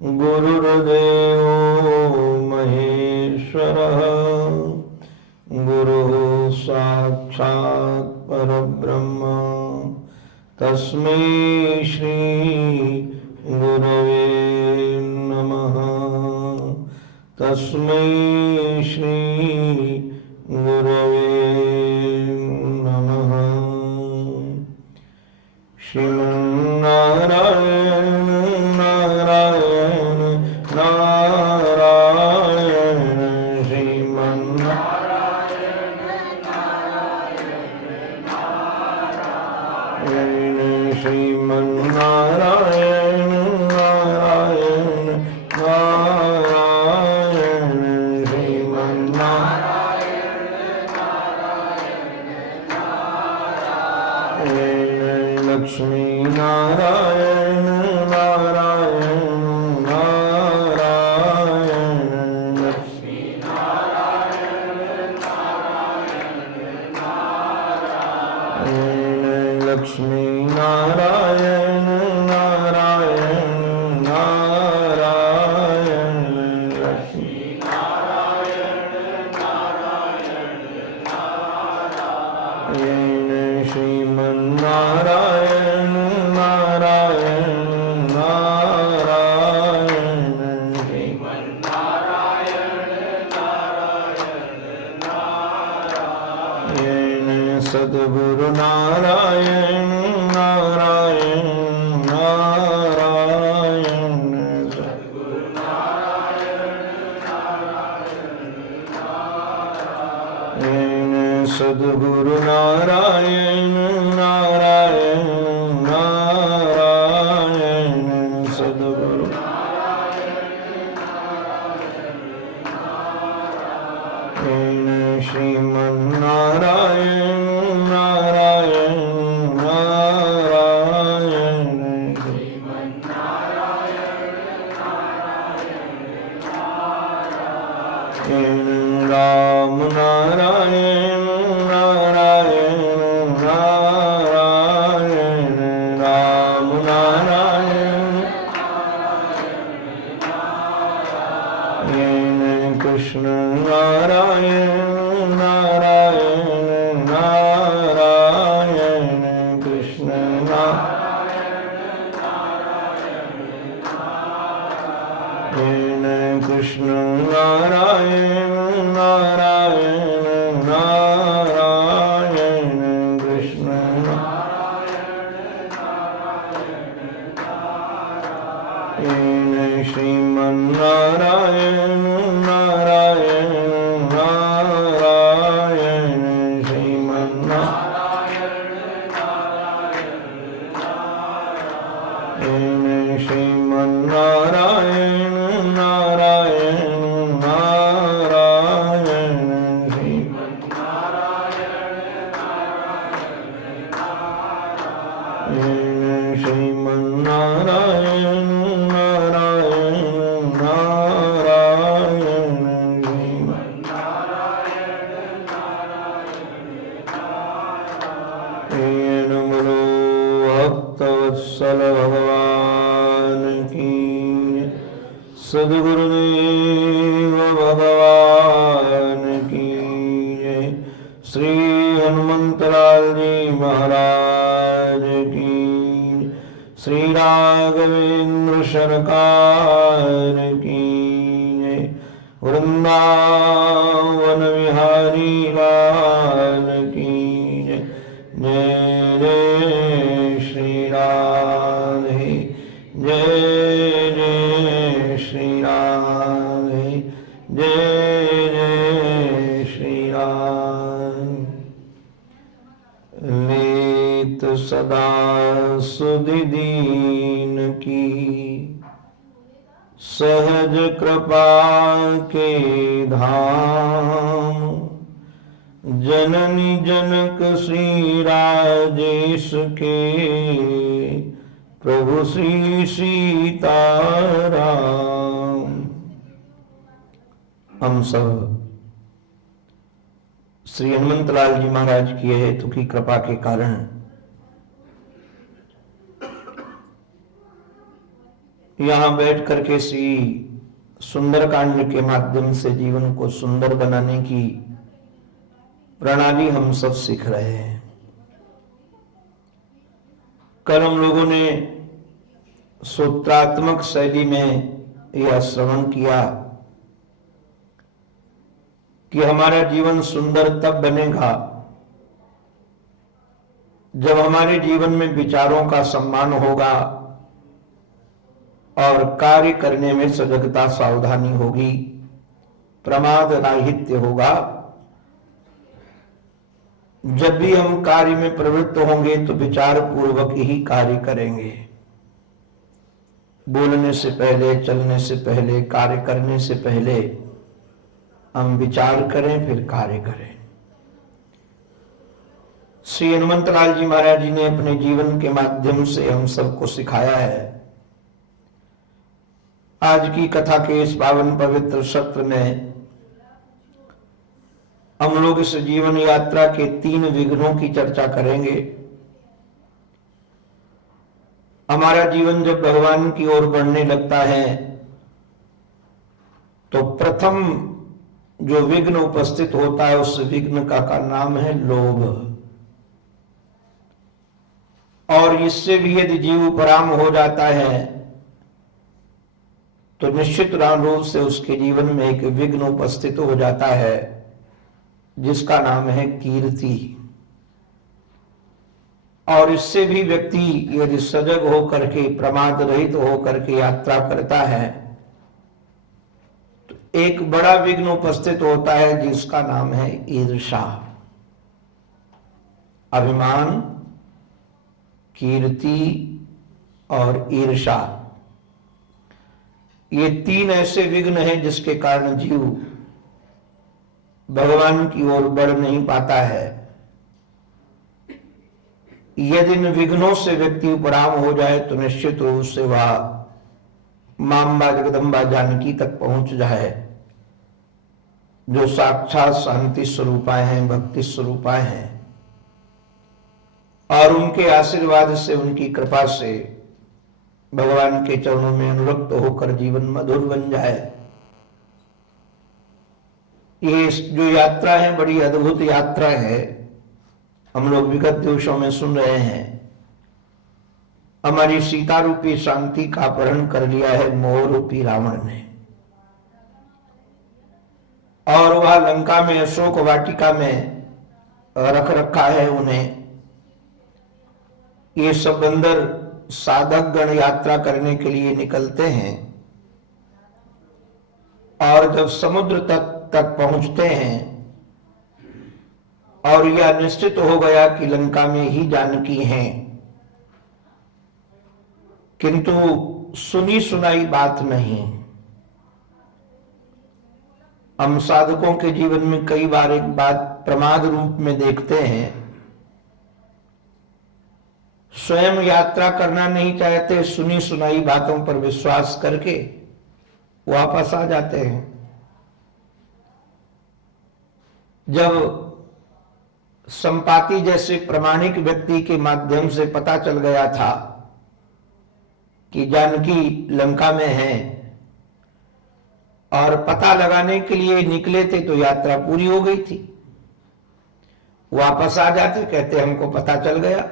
गुरुर्देवो महेश्वरः गुरुः साक्षात् परब्रह्म तस्मै श्री गुरवे नमः। तस्मै श्री गुरवे नमः। श्रीमन्नारायण नारायण नारायण श्रीमन्नारायण नारायण श्रीमन्नारायण नारायण नारायण श्रीमन्नारायण नारायण लक्ष्मी नारायण नारायण नारायण लक्ष्मी नारायण नारायण नारायण लक्ष्मी नारायण नारायण नारायण लक्ष्मी नारायण नारायण नारायण श्रीमन्नारायण नारायण नारायण श्रीमन्नारायण नारायण नारायण सद्गुरु नारायण नारायण नारायण सद्गुरु नारायण नारायण सद्गुरु नारायण नारायण नारायण सद्गुरु नारायण श्रीमन्नारायण नारायण नारायण श्रीमन्नारायण राम नारायण नारायण नारायण राम नारायण कृष्ण नारायण नारायण नारायण कृष्ण नारायण कृष्ण नारायण नारायण नारायण कृष्ण नारायण श्रीमन्नारायण नारायण नारायण श्रीमन्नारायण श्रीमन्नारायण नारायण नारायण श्रीमन्नारायण नारायण नारायण श्रीमन्नारायण बोलो भक्तवत्सल भगवान की सद्गुरुदेव भगवान की जय। श्री हनुमंतलाल जी महाराज की, श्री राघवेंद्र सरकार की जय। वृंदावन विहारी लाल की जय। जय जय श्री राधे, जय जय श्री राधे, जय जय श्री राम। लेत सदा सुधि दीन की, सहज कृपा के धाम। जननी जनक श्री राजेश के, प्रभु श्री सीताराम। हम सब श्री हनुमंतलाल जी महाराज की हेतु की कृपा के कारण यहां बैठ करके श्री सुंदरकांड के माध्यम से जीवन को सुंदर बनाने की प्रणाली हम सब सीख रहे हैं। कल हम लोगों ने सूत्रात्मक शैली में यह श्रवण किया कि हमारा जीवन सुंदर तब बनेगा जब हमारे जीवन में विचारों का सम्मान होगा और कार्य करने में सजगता सावधानी होगी, प्रमाद राहित्य होगा। जब भी हम कार्य में प्रवृत्त होंगे तो विचार पूर्वक ही कार्य करेंगे। बोलने से पहले, चलने से पहले, कार्य करने से पहले हम विचार करें, फिर कार्य करें। श्री हनुमंतलाल जी महाराज जी ने अपने जीवन के माध्यम से हम सबको सिखाया है। आज की कथा के इस पावन पवित्र सत्र में हम लोग इस जीवन यात्रा के 3 विघ्नों की चर्चा करेंगे। हमारा जीवन जब भगवान की ओर बढ़ने लगता है तो प्रथम जो विघ्न उपस्थित होता है उस विघ्न का नाम है लोभ। और इससे भी यदि जीव उपराम हो जाता है तो निश्चित रूप से उसके जीवन में एक विघ्न उपस्थित हो जाता है जिसका नाम है कीर्ति। और इससे भी व्यक्ति यदि सजग होकर के, प्रमाद रहित होकर के यात्रा करता है तो एक बड़ा विघ्न उपस्थित होता है जिसका नाम है ईर्ष्या। अभिमान, कीर्ति और ईर्ष्या, ये 3 ऐसे विघ्न हैं जिसके कारण जीव भगवान की ओर बढ़ नहीं पाता है। यदि इन विघ्नों से व्यक्ति उपराम हो जाए तो निश्चित रूप से वह मांबा जगदम्बा जानकी तक पहुंच जाए, जो साक्षात शांति स्वरूपाएं हैं, भक्ति स्वरूपाएं हैं। और उनके आशीर्वाद से, उनकी कृपा से भगवान के चरणों में अनुरक्त होकर जीवन मधुर बन जाए। ये जो यात्रा है बड़ी अद्भुत यात्रा है। हम लोग विगत दिवसों में सुन रहे हैं, हमारी सीता रूपी शांति का अपहरण कर लिया है मोह रूपी रावण ने, और वह लंका में अशोक वाटिका में रख रखा है उन्हें। ये सब बंदर साधक गण यात्रा करने के लिए निकलते हैं और जब समुद्र तक पहुंचते हैं और यह निश्चित हो गया कि लंका में ही जानकी हैं, किंतु सुनी सुनाई बात नहीं। हम साधकों के जीवन में कई बार एक बात प्रमाद रूप में देखते हैं, स्वयं यात्रा करना नहीं चाहते, सुनी सुनाई बातों पर विश्वास करके वापस आ जाते हैं। जब संपाति जैसे प्रामाणिक व्यक्ति के माध्यम से पता चल गया था कि जानकी लंका में है और पता लगाने के लिए निकले थे तो यात्रा पूरी हो गई थी, वापस आ जाते, कहते हमको पता चल गया।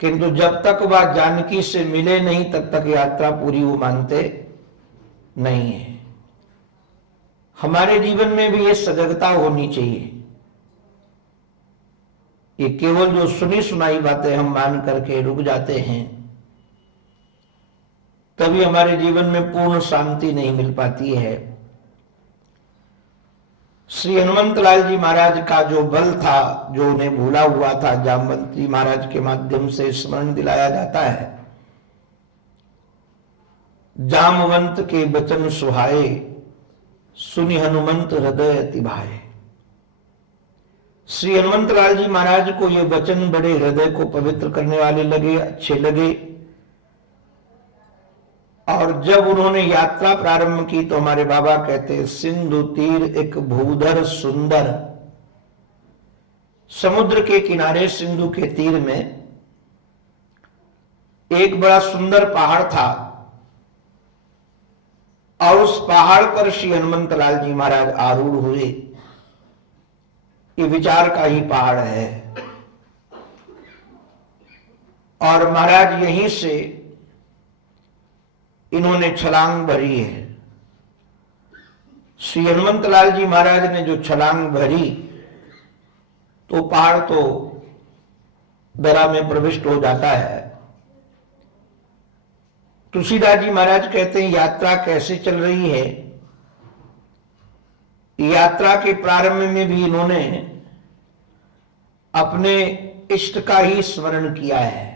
किंतु जब तक वह जानकी से मिले नहीं तब तक यात्रा पूरी वो मानते नहीं है। हमारे जीवन में भी ये सजगता होनी चाहिए। ये केवल जो सुनी सुनाई बातें हम मान करके रुक जाते हैं, तभी हमारे जीवन में पूर्ण शांति नहीं मिल पाती है। श्री हनुमंतलाल जी महाराज का जो बल था, जो उन्हें भूला हुआ था, जामवंत जी महाराज के माध्यम से स्मरण दिलाया जाता है। जामवंत के वचन सुहाए, सुनि हनुमंत हृदय अति भाए। श्री हनुमंतलाल जी महाराज को ये वचन बड़े हृदय को पवित्र करने वाले लगे, अच्छे लगे। और जब उन्होंने यात्रा प्रारंभ की तो हमारे बाबा कहते, सिंधु तीर एक भूधर सुंदर। समुद्र के किनारे सिंधु के तीर में एक बड़ा सुंदर पहाड़ था और उस पहाड़ पर श्री हनुमंत लाल जी महाराज आरूढ़ हुए। ये विचार का ही पहाड़ है और महाराज यहीं से इन्होंने छलांग भरी है। श्री हनुमंत लाल जी महाराज ने जो छलांग भरी तो पहाड़ तो दरा में प्रविष्ट हो जाता है। तुलसीदास जी महाराज कहते हैं यात्रा कैसे चल रही है। यात्रा के प्रारंभ में भी इन्होंने अपने इष्ट का ही स्मरण किया है।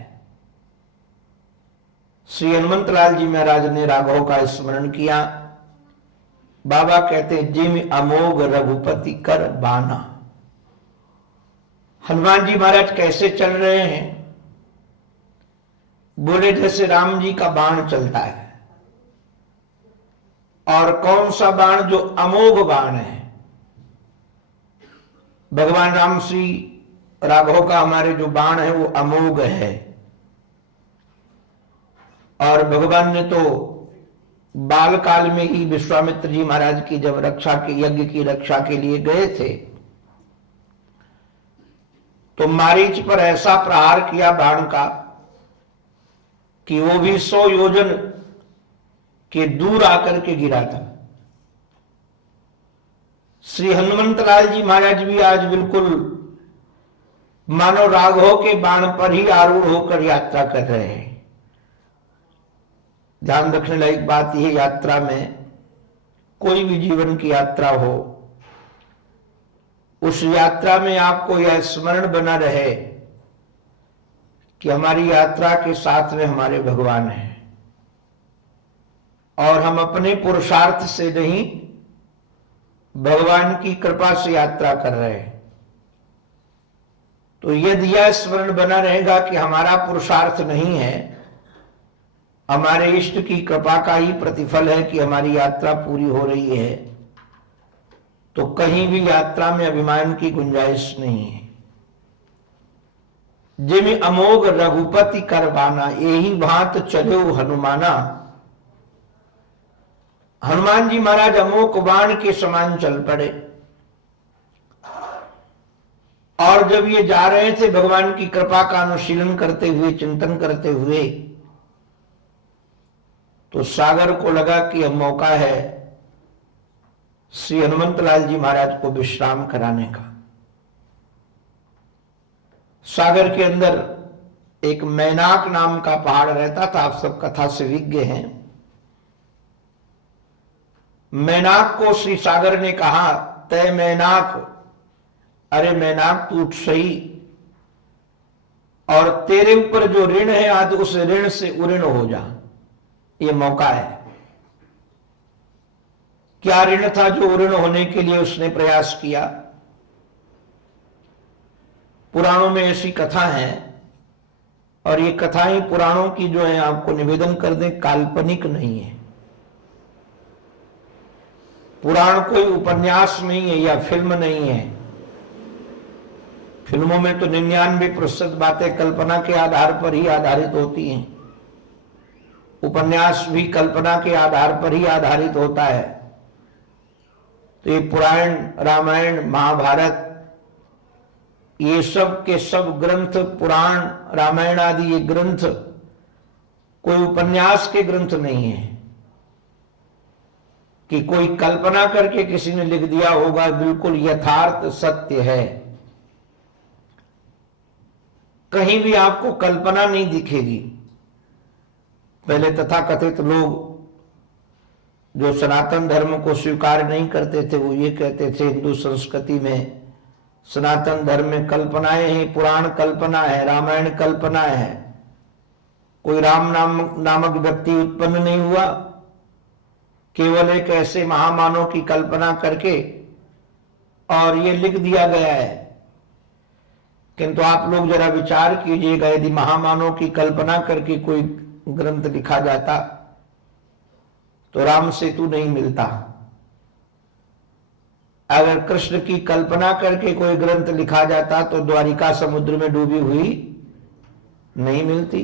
श्री हनुमंत लाल जी महाराज ने राघव का स्मरण किया। बाबा कहते हैं जिम अमोघ रघुपति कर बाना। हनुमान जी महाराज कैसे चल रहे हैं? बोले जैसे राम जी का बाण चलता है। और कौन सा बाण? जो अमोघ बाण है। भगवान राम श्री राघव का हमारे जो बाण है वो अमोघ है। और भगवान ने तो बाल काल में ही विश्वामित्र जी महाराज की जब रक्षा के यज्ञ की रक्षा के लिए गए थे तो मारीच पर ऐसा प्रहार किया बाण का कि वो भी 100 योजन के दूर आकर के गिरा था। श्री हनुमंत लाल जी महाराज भी आज बिल्कुल मानो राघव के बाण पर ही आरूढ़ होकर यात्रा कर रहे हैं। ध्यान रखने लायक बात यह, यात्रा में कोई भी जीवन की यात्रा हो, उस यात्रा में आपको यह स्मरण बना रहे कि हमारी यात्रा के साथ में हमारे भगवान हैं और हम अपने पुरुषार्थ से नहीं भगवान की कृपा से यात्रा कर रहे हैं। तो यदि यह स्मरण बना रहेगा कि हमारा पुरुषार्थ नहीं है, हमारे इष्ट की कृपा का ही प्रतिफल है कि हमारी यात्रा पूरी हो रही है, तो कहीं भी यात्रा में अभिमान की गुंजाइश नहीं है। जिम अमोघ रघुपति कर बाना, यही भांत चलो हनुमाना। हनुमान जी महाराज अमोघ बाण के समान चल पड़े और जब ये जा रहे थे भगवान की कृपा का अनुशीलन करते हुए, चिंतन करते हुए, तो सागर को लगा कि अब मौका है श्री हनुमंत लाल जी महाराज को विश्राम कराने का। सागर के अंदर एक मैनाक नाम का पहाड़ रहता था। आप सब कथा से विज्ञ हैं। मैनाक को श्री सागर ने कहा, तय मैनाक, अरे मैनाक तू उठ सही, और तेरे ऊपर जो ऋण है आज उस ऋण से उऋण हो जा। ये मौका है। क्या ऋण था जो उऋण होने के लिए उसने प्रयास किया? पुराणों में ऐसी कथा है और ये कथाएं पुराणों की जो है आपको निवेदन कर दें, काल्पनिक नहीं है। पुराण कोई उपन्यास नहीं है या फिल्म नहीं है। फिल्मों में तो 99% बातें कल्पना के आधार पर ही आधारित होती हैं। उपन्यास भी कल्पना के आधार पर ही आधारित होता है। तो ये पुराण, रामायण, महाभारत, ये सब के सब ग्रंथ, पुराण, रामायण आदि ये ग्रंथ कोई उपन्यास के ग्रंथ नहीं है कि कोई कल्पना करके किसी ने लिख दिया होगा। बिल्कुल यथार्थ सत्य है। कहीं भी आपको कल्पना नहीं दिखेगी। पहले तथाकथित लोग जो सनातन धर्म को स्वीकार नहीं करते थे वो ये कहते थे हिंदू संस्कृति में सनातन धर्म में कल्पनाएं हैं, पुराण कल्पना है, रामायण कल्पना है। कोई राम नामक व्यक्ति उत्पन्न नहीं हुआ, केवल एक ऐसे महामानव की कल्पना करके और ये लिख दिया गया है। किंतु आप लोग जरा विचार कीजिएगा, यदि महामानव की कल्पना करके कोई ग्रंथ लिखा जाता तो राम सेतु नहीं मिलता। अगर कृष्ण की कल्पना करके कोई ग्रंथ लिखा जाता तो द्वारिका समुद्र में डूबी हुई नहीं मिलती।